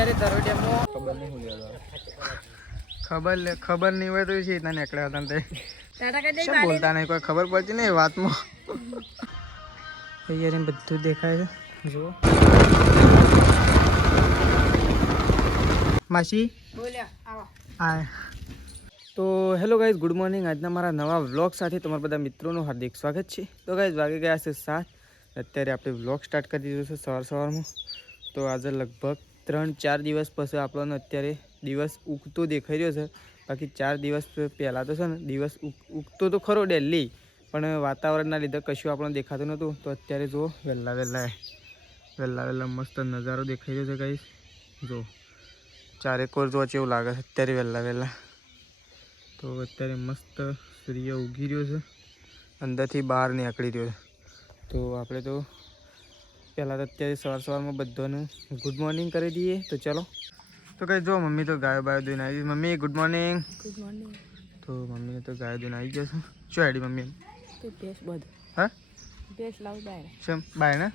અત્યારે દરોડિયામાં ખબર નહીં હોય તો છે તને નીકળ્યા હતા તે શું બોલતા નહીં, કોઈ ખબર પડતી નહીં વાતમાં. અહીંયા બધું દેખાય છે જુઓ. માસી હા. તો હેલો ગાઈઝ, ગુડ મોર્નિંગ. આજના મારા નવા વ્લોગ સાથે તમારા બધા મિત્રોનું હાર્દિક સ્વાગત છે. તો ગાઈઝ વાગી ગયા છે 7. અત્યારે આપણે વ્લોગ સ્ટાર્ટ કરી દીધો છે સવારમાં. તો આજે લગભગ 3-4 દિવસ પછી આપણને અત્યારે દિવસ ઉગતો દેખાઈ રહ્યો છે. બાકી 4 દિવસ પહેલાં તો છે ને દિવસ ઉગતો તો ખરો ડેલી, પણ વાતાવરણના લીધે કશું આપણને દેખાતું નહોતું. તો અત્યારે જુઓ વહેલા મસ્ત નજારો દેખાઈ રહ્યો છે ગાઈઝ. જો ચારેકોર જો એવું લાગે છે અત્યારે વહેલા. તો અત્યારે મસ્ત સૂર્ય ઉગી રહ્યો છે, અંદરથી બહાર નીકળી રહ્યો છે. તો આપણે તો પહેલાં તો અત્યારે સવારમાં બધાનું ગુડ મોર્નિંગ કરી દઈએ. તો ચલો. તો કંઈ જો મમ્મી તો ગાયો બાયો દઈને આવી. Mummy good morning. તો મમ્મીને તો ગાયો દઈને આવી જશે. શું આઈડી મમ્મી? હા શેમ બાય ને?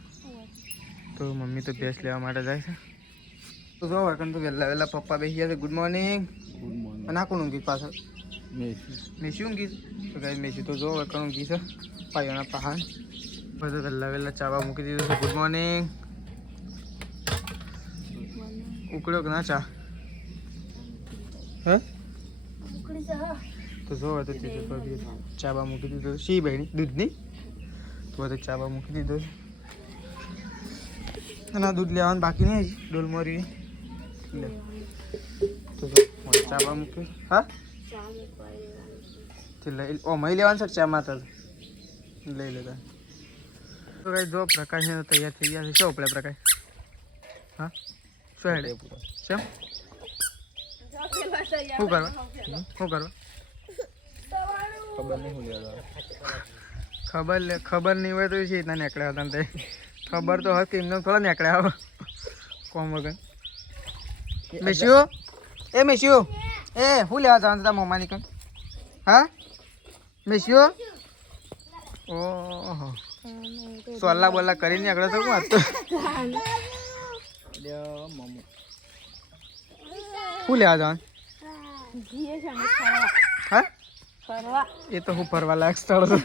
તો મમ્મી તો ભેંસ લેવા માટે જાય છે. તો જો વળકણ તો વહેલા પપ્પા બેસી ગયા છે. Good morning. અને આ કોણ ઊંઘી પાછળ? મેસી ઊંઘી. તો કાંઈ મેસી તો જો વળકણ ઊંઘી છે પાયોના પહાડ. બધું વહેલા ચાવા મૂકી દીધું છે. Good morning. ઉકળ્યો કે ના ચા? હે તો જો તો ચાબા મૂકી દીધો. શી બહેણી દૂધની? તો બધું ચાબા મૂકી દીધો છે. અને દૂધ લેવાનું બાકી નહીં હજી ડોલ મોરી લે. તો ચાબા મૂકી. હા લઈ મહી લેવાનું છે ચા માતા લઈ લેતા. તો કઈ જો પ્રકાશ તૈયાર થઈ ગયા છે. શું આપણે પ્રકાશ? હા શું હેડે પૂરો શું કરવા ખબર નહીં હોય તો છે ના નીકળ્યા હતા તે. ખબર તો હતી એમને થોડા નીકળ્યા કોમ વગર. મેસ્યુ એ હું લેવા જવાનું હતા મમ્માની કણ? હા મેસ્યુ ઓહો સોલ્લા બોલ્લા કરીને આગળ તો કોણ હતું? શું લેવા જવાનું? હા એ તો હું ફરવા લાયક સ્થળ છે.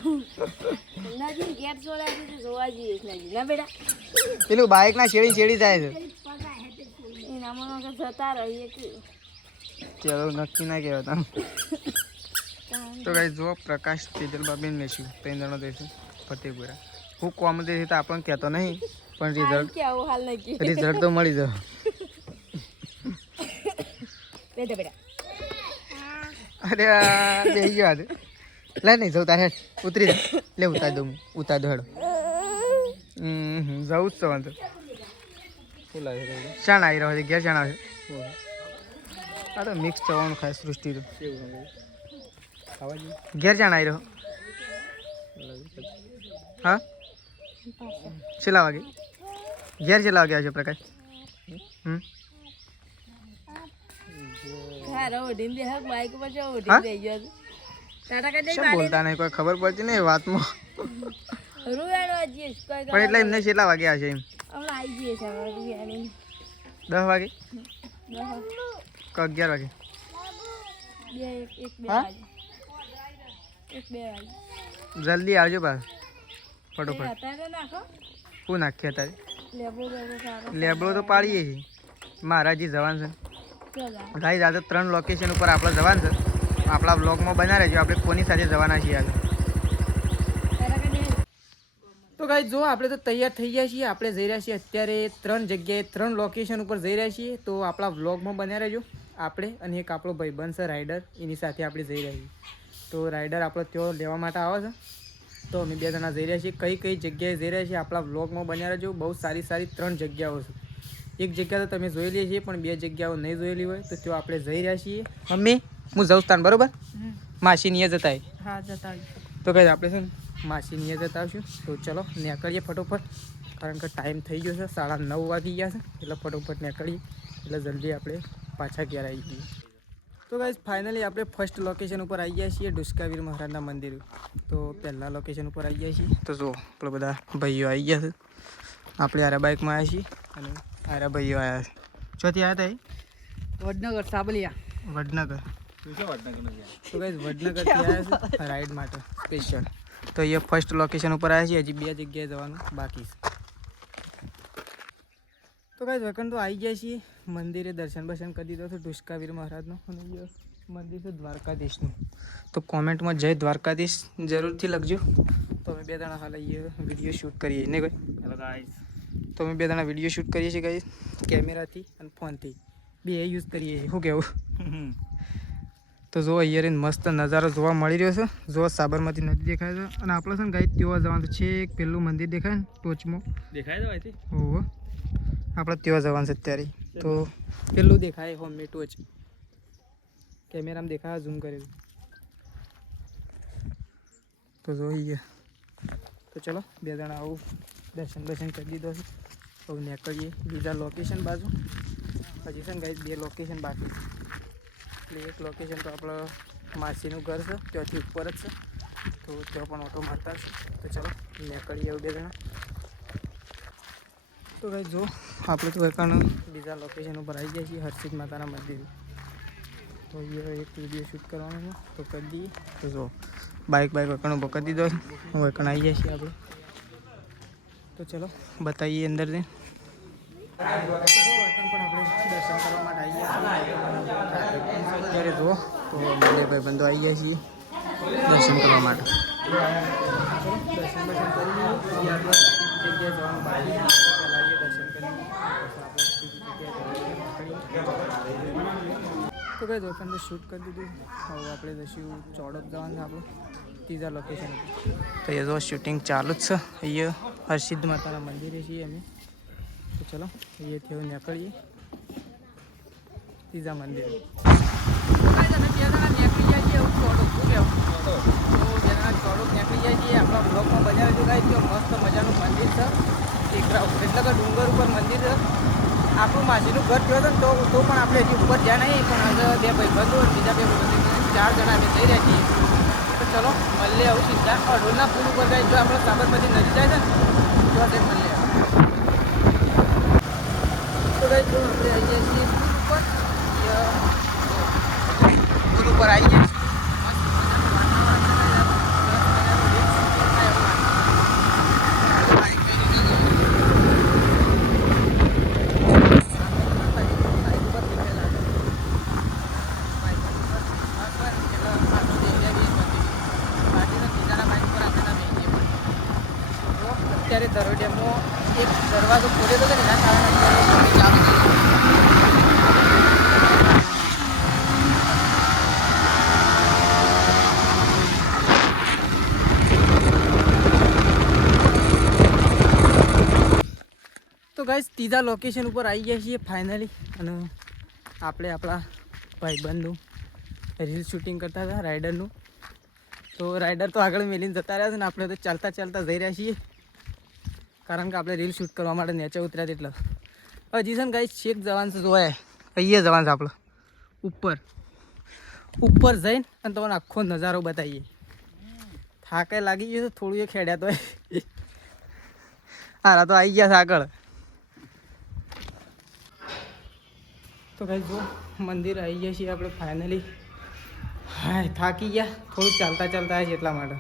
પેલું બાઇક ના શેડી જાય છે. ચલો નક્કી ના કહેવાય તમે. તો કઈ જો પ્રકાશ તેજલ બાબીન મેસી 3 જણો દેશે ફતેપુરા. હું કોમ દે તો આપણને કહેતો નહીં, પણ રિઝલ્ટ તો મળી જાય. અરે બેસી ગયો આજે. લે નહીં જવું તારે ઉતરી જા. લે ઉતાર દઉં હેડો. જવું જ તો વાંધો. શાણ આવી રહ્યો છે? ઘેર શાણ આવે છે? આ તો મિક્સ ચવાનું ખાય સૃષ્ટિ તો. ઘેર શાણ આવી રહ્યો? હા છેલ્લા વાગે ઘેર છેલ્લા વાગે આવશે પ્રકાશ? શું બોલતા નહીં, કોઈ ખબર પડતી નહીં વાતમાં. પણ એટલે એમને કેટલા વાગે આવશે એમ? 10 વાગે કે 11 વાગે? જલ્દી આવજો બસ ફટોફટ. શું નાખીએ અત્યારે? લેબડો તો પાડીએ છીએ. મહારાજી જવાન છે ગાઈઝ. આજે 3 લોકેશન ઉપર આપણે જવાનું છે. આપણા બ્લોગમાં બના રહેજો આપણે કોની સાથે જવાના છીએ આજે. તો ગાઈઝ જો આપણે તો તૈયાર થઈ ગયા છીએ. આપણે જઈ રહ્યા છીએ અત્યારે 3 જગ્યાએ 3 લોકેશન ઉપર જઈ રહ્યા છીએ. તો આપણા બ્લોગમાં બન્યા રહેજો. આપણે અને એક આપણો ભાઈબંધ છે રાઇડર, એની સાથે આપણે જઈ રહ્યા છીએ. તો રાઇડર આપણો ત્યાં લેવા માટે આવે છે. તો અમે 2 જણા જઈ રહ્યા છીએ. કઈ જગ્યાએ જઈ રહ્યા છીએ આપણા બ્લોગમાં બન્યા રહેજો. બહુ સારી 3 જગ્યાઓ છે. એક જગ્યા તો તમે જોયેલી છે, પણ 2 જગ્યાઓ નહીં જોયેલી હોય તો ત્યાં આપણે જઈ રહ્યા છીએ. મમ્મી હું જઉં તાન બરોબર? માસી નીએ જતા હા જતા. તો કઈ આપણે છે ને માસી નીએ જતા આવશું. તો ચલો નીકળીએ ફટોફટ, કારણ કે ટાઈમ થઈ ગયો છે 9:30 વાગી ગયા છે. એટલે ફટોફટ નીકળીએ એટલે જલ્દી આપણે પાછા ઘેર આવી જઈએ. તો ગાઈઝ ફાઇનલી આપણે ફર્સ્ટ લોકેશન ઉપર આવી ગયા છીએ, ડુસકાવીર મહારાજના મંદિર. તો પહેલા લોકેશન ઉપર આવી ગયા છીએ. તો જો આપણે બધા ભાઈઓ આવી ગયા છે. આપણે આરા બાઇકમાં આવ્યા છીએ અને આરા ભાઈઓ આવ્યા છે. ચોથી આવ્યા હતા વડનગર સાબલિયા. વડનગર. તો ગાઈસ વડનગરથી આવ્યા છે રાઈડ માટે સ્પેશિયલ. તો અહીંયા ફર્સ્ટ લોકેશન ઉપર આવ્યા છીએ, હજી 2 જગ્યાએ જવાનું બાકી છે. તો ગાઈસ વકન તો આવી ગયા છીએ મંદિરે, દર્શન બર્શન કરી દીધો હતો ઢુસકાવીર મહારાજનો. અને અહીંયા મંદિર છે દ્વારકાધીશનું. તો કોમેન્ટમાં જય દ્વારકાધીશ જરૂરથી લખજો. તો અમે 2 જણા હાલ અહીંયા વિડીયો શૂટ કરીએ ને ભાઈ. Hello guys. તો અમે 2 જણા વિડીયો શૂટ કરીએ છીએ ગાઈસ, કેમેરાથી અને ફોનથી બે યુઝ કરીએ છીએ. શું કહેવું? તો જો અહીંયા મસ્ત નજારો જોવા મળી રહ્યો છે. જો સાબરમતી નદી દેખાય છે અને આપણે છે ને ગાઈસ ત્યાં જવાનું છે. પેલું મંદિર દેખાય ને ટોચમાં દેખાય છે અહીંથી. ઓહો, આપણે ત્યાં જવાનું છે અત્યારે. તો પેલું દેખાય હોમે ટોચ, કેમેરામાં દેખાય, ઝૂમ કરેલું. તો જોઈએ. તો ચલો 2 જણા આવું દર્શન બર્શન કરી દીધો છે. તો નીકળીએ બીજા લોકેશન બાજુ. હજી છે ને ગાઈસ 2 લોકેશન બાકી. એટલે એક લોકેશન તો આપણો માસીનું ઘર છે, ત્યાંથી ઉપર જ છે. તો ત્યાં પણ ઓટો મારતા છે. તો ચલો નીકળીએ 2 જણા. તો ભાઈ જો આપણે તો એકણ બીજા લોકેશન ઉપર આવી ગયા છીએ, હરસિદ્ધ માતાના મંદિર. તો અહીંયા એક વિડીયો શૂટ કરવાનો છે, તો કરી દઈએ. તો જો બાઇક એકણ ઉભો કરી દીધો. હું એકણ આવી ગયા છીએ આપણે. તો ચલો બતાવીએ અંદરથી. પણ આપણે દર્શન કરવા માટે આવી ગયા અત્યારે. જુઓ તો બે ભાઈબંધો આવી ગયા છીએ દર્શન કરવા માટે. દર્શન બર્શન કરી લઈએ. જગ્યાએ જવાનું બાકી પહેલાં આવીએ દર્શન કરી. તો કઈ દોકાન શૂટ કરી દીધું. હવે આપણે જઈશું ચોડક જવાનું છે આપણું ત્રીજા લોકેશન. તો એ જો શૂટિંગ ચાલુ જ છે. અહીંયા હરસિદ્ધ માતાના મંદિરે છીએ અમે. તો ચલો અહીંયાથી હવે નીકળીએ ત્રીજા મંદિરે. નીકળી જાય છીએ એવું ચોડક. શું કહેવું? તો 2 જણા ચોડક નીકળી જાય છીએ. આપણા બ્લોકમાં બજાર જો ગાય તો મસ્ત મજાનું મંદિર છે ટેકરા ઉપર, એટલે કે ડુંગર ઉપર મંદિર છે. આપણું માસીનું ઘર થયો હતો ને તો પણ આપણે હજી ઉપર જ્યાં નહીં, પણ આગળ 2 ભાઈબંધો બીજા 2 ભાઈબંધો 4 જણા અમે જઈ રહ્યા છીએ. તો ચલો મળીએ આવું સીધા અઢોલના પુલ ઉપર જાય. જો આપણે સાબરમતી નદી જાય છે ને તો તે મળીએ. તો ગાઈસ જો આપણે આવી ગયા છીએ પુલ ઉપર આવી ગયા છીએ. અત્યારે ધરોઈ ડેમમાં એક દરવાજો ખોલેલો છે ને એના કારણે અત્યારે પાણી ચાલુ છે. તો ગાઈસ ત્રીજા લોકેશન ઉપર આવી ગયા છીએ ફાઇનલી. અને આપણે આપણા ભાઈબંધનું રીલ શૂટિંગ કરતા હતા રાઇડરનું. તો રાઇડર તો આગળ મેલીને જતા રહ્યા છે ને આપણે તો ચાલતા ચાલતા જઈ રહ્યા છીએ, કારણ કે આપણે રીલ શૂટ કરવા માટે નીચે ઉતર્યા એટલે. હજી છે ને ગાઈસ છેક જવાનું છે. જોવાય અહીંયા જવાનું છે આપણે ઉપર જઈને અને તમને આખો નજારો બતાવીએ. થાકે લાગી ગયો છે થોડું એ ખેડ્યા તો હારા તો આવી ગયા છે આગળ. તો ગાઈસ જો મંદિર આવી ગયા છીએ આપણે ફાઇનલી. હા થાકી ગયા થોડું ચાલતા ચાલતા આવ્યા છે એટલા માટે.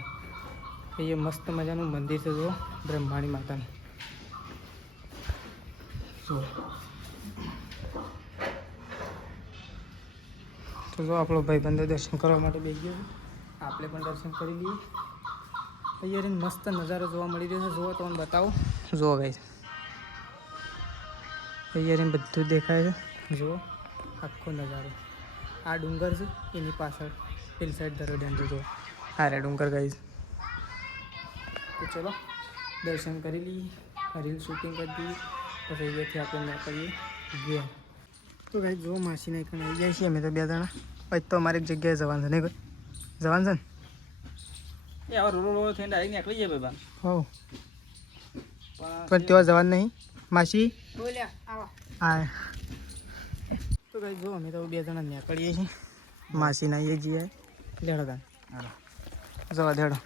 એ મસ્ત મજાનું મંદિર છે જો બ્રહ્માણી માતાનું. તો જો આપણો ભાઈબંધો દર્શન કરવા માટે બેસી ગયો. આપણે પણ દર્શન કરી લઈએ. અહીંયા મસ્ત નજારો જોવા મળી રહ્યો છે. જુઓ તમને બતાવો. જુઓ ગાઈસ અહીંયા બધું દેખાય છે. જુઓ આખો નજારો. આ ડુંગર છે એની પાછળ પેલી સાઈડ ધરોઈ ડેમ છે. જુઓ આ રે ડુંગર ગાઈસ. તો ચલો દર્શન કરી લઈએ, રીલ શૂટિંગ કરી દઈએ, પછી અહીંયાથી આપણે નીકળીએ ગયા. તો ગાઈસ જો માસીને એક આવી જાય છીએ અમે તો 2 જણા. પછી તો અમારી એક જગ્યાએ જવાનું છે નહીં કોઈ જવાનું છે ને એ હવે રોડ થઈને ડાયરેક્ટ નીકળી જાય ભાઈ. હો પણ ત્યાં જવાનું નહીં માસી હા. તો ગાઈસ જો અમે તો 2 જણા નીકળીએ છીએ. માસીને આવીએ જઈએ લેડો તાન જવા દેડો.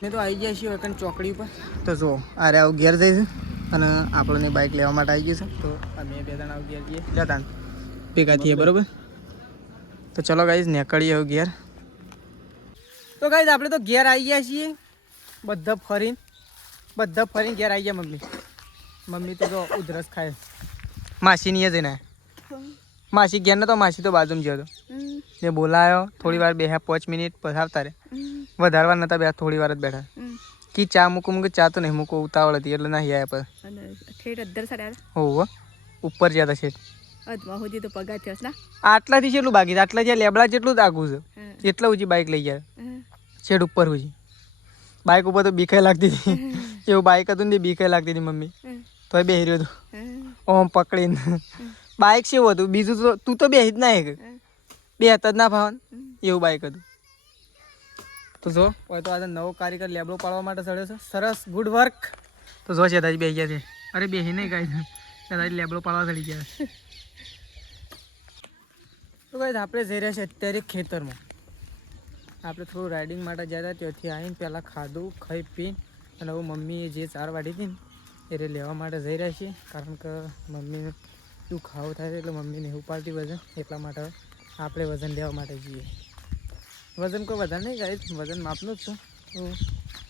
મેં તો આવી ગયા છીએ વકન ચોકડી ઉપર. તો જો અરે આવું ઘેર જઈશું અને આપણને બાઇક લેવા માટે આવી ગયું છે. તો અમે બે જણા આવી ગયા છીએ લેતા ભેગા થઈએ બરાબર. તો ચલો ગાઈઝ નીકળીએ હવે ઘેર. તો ગાઈઝ આપણે તો ઘેર આવી ગયા છીએ બધા ફરીને ઘેર આવી ગયા. મમ્મી તો જો ઉધરસ ખાય. માસી નહીં જઈને માસી ઘેર ને તો માસી તો બાજુમાં ગયો હતો ને બોલાયો થોડી વાર બેહ્યા 5 મિનિટ પછી આવતા રે વધારવા નતા બેઠા થોડી વાર જ બેઠા કી ચા મૂકું ચા તો નહીં મૂકું ઉતાવળ હતી એટલે નહીં આવ્યા પર હોવ ઉપર જ્યાં હતા છેટ આટલાથી કેટલું બાકી આટલા જ્યાં લેબડા જેટલું જ આગું છે એટલા ઊંચી બાઇક લઈ ગયા છેટ ઉપર ઊંચી બાઇક ઉપર તો બીકાઈ લાગતી હતી એવું બાઇક હતું ને બીકાઈ લાગતી હતી મમ્મી તોય બેહી રહ્યો હતો ઓમ પકડીને બાઇક કેવું હતું બીજું તો તું તો બેહી જ ના એક બે હતા જ ના ફાવન એવું બાઇક હતું. તો જો હોય તો આજે નવો કારીગર લેબડો પાડવા માટે ચડ્યો છે. સરસ ગુડ વર્ક. તો જો શેતાજી બેસી ગયા છે. અરે બેસી નહીં કાંઈ શેતાજી લેબડો પાડવા ચડી ગયા. તો ભાઈ આપણે જઈ રહ્યા છીએ અત્યારે ખેતરમાં. આપણે થોડું રાઇડિંગ માટે ગયા હતા ત્યાંથી આવીને પહેલાં ખાધું ખાઈ પીને અને હવે મમ્મીએ જે ચાર વાટી હતી ને એ લેવા માટે જઈ રહ્યા છીએ. કારણ કે મમ્મીને શું ખાવું થાય એટલે મમ્મીને એવું પાડતી વજન એટલા માટે આપણે વજન લેવા માટે જઈએ. વજન કોઈ વધારે નહીં ગાય વજન માપનું જ છે. તો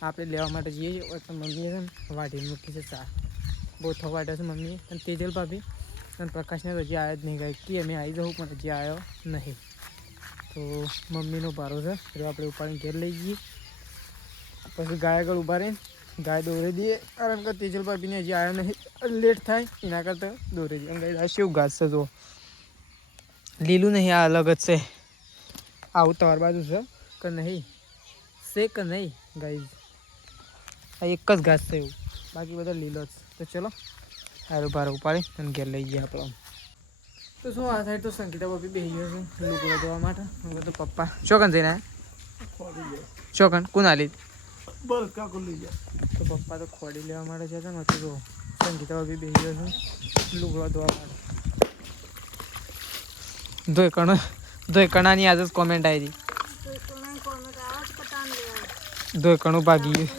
આપણે લેવા માટે જઈએ છીએ. પણ મમ્મીએ છે ને વાઢી મૂકી છે ચા બહુ થવાટ્યા છે મમ્મીએ અને તેજલ ભાભી અને પ્રકાશને તો હજી આવ્યા જ નહીં ગાય કે અમે આવી જવું પણ હજી આવ્યો નહીં. તો મમ્મીનો પારો છે જો આપણે ઉપાડીને ઘેર લઈ જઈએ પછી ગાય આગળ ઊભા રહીને ગાય દોરી દઈએ. કારણ કે તેજલ ભાભીને હજી આવ્યો નહીં લેટ થાય એના કરતાં દોરી દઈએ. ગાય આ શું ઘાસ છે જો લીલું નહીં આ અલગ જ છે. આવું તમારી બાજુ છે કે નહીં છે કે નહીં ગાઈઝ આ એક જ ઘાસ છે એવું બાકી બધા લીલો જ. તો ચલો સારું ભારે ઉપાડી અને ઘેર લઈ ગયા આપણે. તો શું આ સાઈડ તો સંગીતા બાપી બેસી ગયો છે લુગડો ધોવા માટે. હવે તો પપ્પા ચોકન જઈને ચોકન કોણ આલી તો પપ્પા તો ખોડી લેવા માટે છે ને તો જો સંગીતા બાપી બેસી ગયો છે લુગડો ધોવા માટે. ધોઈ કણાની આજે જ કોમેન્ટ આવી હતી ધોઈ કણું ભાગી ગયું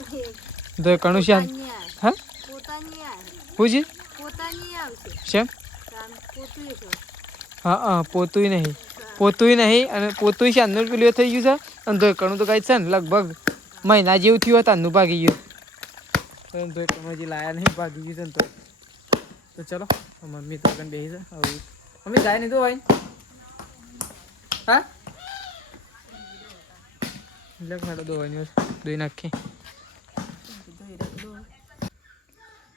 ધોઈ કણું શ્યામ હા શું છે શ્યામ હા પોતું નહીં અને પોતું શ્યામનું પેલું થઈ ગયું છે અને ધોઈ કણું તો કાંઈ છે ને લગભગ મહિના જેવું થયું હતું આનું ભાગી ગયું ધોઈ કણું હજી લાયા નહીં ભાગી ગયું છે ને તો ચલો મમ્મી તો આગળ બેસી છે હવે મમ્મી જાય નહીં તો ભાઈ હા એટલે ખાડો ધોવાની ધોઈ નાખી.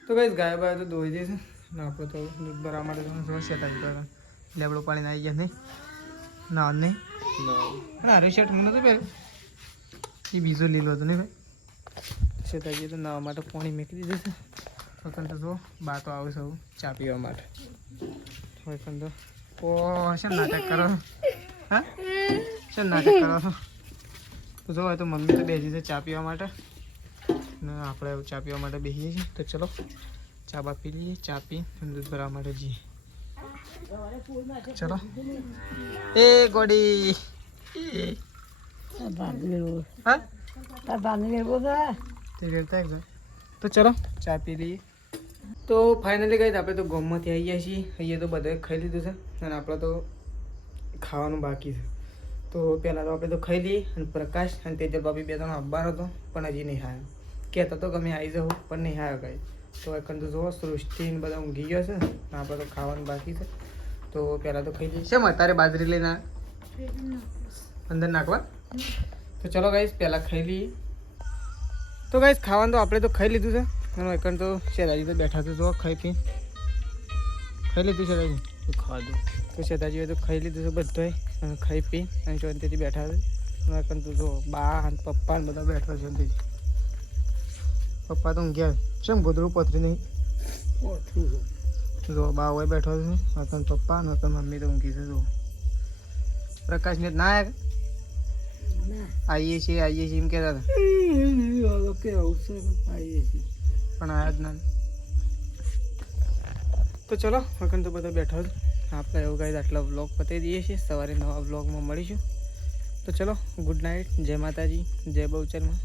તો કઈ ગાય બાય તો ધોઈ દઈશ ને આપણે તો દૂધ ભરવા માટે શેટા લેબડો પાણીને આવી ગયા નહીં ના નહીં અને હારું શર્ટ મને તો પહેરે એ બીજો લીલો હતો નહીં ભાઈ શેતાજીએ તો નાવા માટે પાણી મૂકી દીધું છે. વખત તો જો બાતો આવે સૌ ચા પીવા માટે વખત તો છે નાટક કરો હા છે નાટક કરો તો જો તો મમ્મી તો બેસી છે ચા પીવા માટે ને આપણે ચા પીવા માટે બેસીએ છીએ. તો ચલો ચા બા પી લઈએ ચા પી દૂધ ભરવા માટે જઈએ. ચલો એ ગોડી હા તો ચલો ચા પી લઈએ. તો ફાઇનલી ગઈ આપણે તો ગામમાંથી આવી ગયા છીએ. અહીંયા તો બધાએ ખાઈ લીધું છે અને આપણે તો ખાવાનું બાકી છે. તો પહેલાં તો આપણે તો ખાઈ લઈએ અને પ્રકાશ અને તેજલ ભાભી બે ત્રણ આવવાનો હતો પણ હજી નહીં આવ્યો. કહેતો તો ગમે આવી જાઉં પણ નહીં આવ્યો કાંઈ. તો એકંદ જુઓ સૃષ્ટિને બધા ઊંઘી ગયો છે ને આપણે તો ખાવાનું બાકી છે. તો પહેલાં તો ખાઈ લઈએ. શેમ અત્યારે બાજરી લઈને અંદર નાખવા. તો ચલો ગાઈસ પહેલાં ખાઈ લઈએ. તો ગાઈસ ખાવાનું તો આપણે તો ખાઈ લીધું છે અને એકંદ તો શેતાજી તો બેઠા તો જો ખાઈ પી ખાઈ લીધું શેતાજી તો ખાધું તો શેતાજીએ તો ખાઈ લીધું છે બધાએ અને ખાઈ પી અને શાંતિથી બેઠા છે. અને એકંદ તો જો બા અને પપ્પા ને બધા બેઠા છે શાંતિથી. પપ્પા તો ઊંઘ્યા કેમ ગોદડું પથરી નહીં જો બા હોય બેઠો છે વતન પપ્પા ને વતન મમ્મી તો ઊંઘી છે. જો પ્રકાશને ના આવીએ છીએ એમ કહેતા હતા પણ આયા જ ના. તો ચલો વખત તો બધા બેઠા છે. આપણે એવું કાંઈ આટલા વ્લોગ પતાવી દઈએ છીએ. સવારે નવા વ્લોગમાં મળીશું. તો ચલો ગુડ નાઇટ. જય માતાજી જય બહુચરમાં.